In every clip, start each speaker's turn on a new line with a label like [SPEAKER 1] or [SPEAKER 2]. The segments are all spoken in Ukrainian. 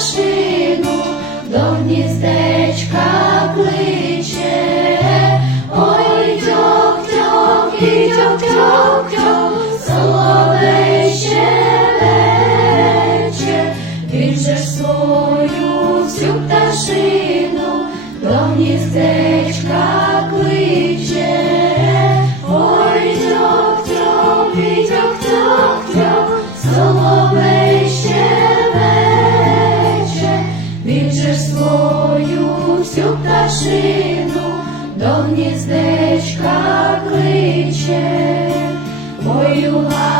[SPEAKER 1] пташину до гніздечка кличе, ой тьок, тьок, тьок, тьок, тьок, соловей свою пташину до гніздечка гніздечка кличе, воюга.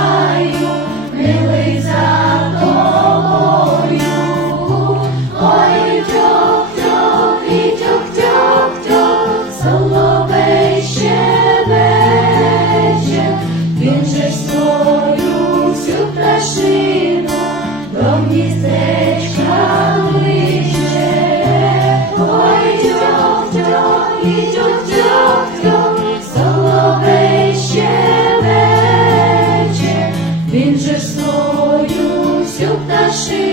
[SPEAKER 1] Він же ж свою всю пташину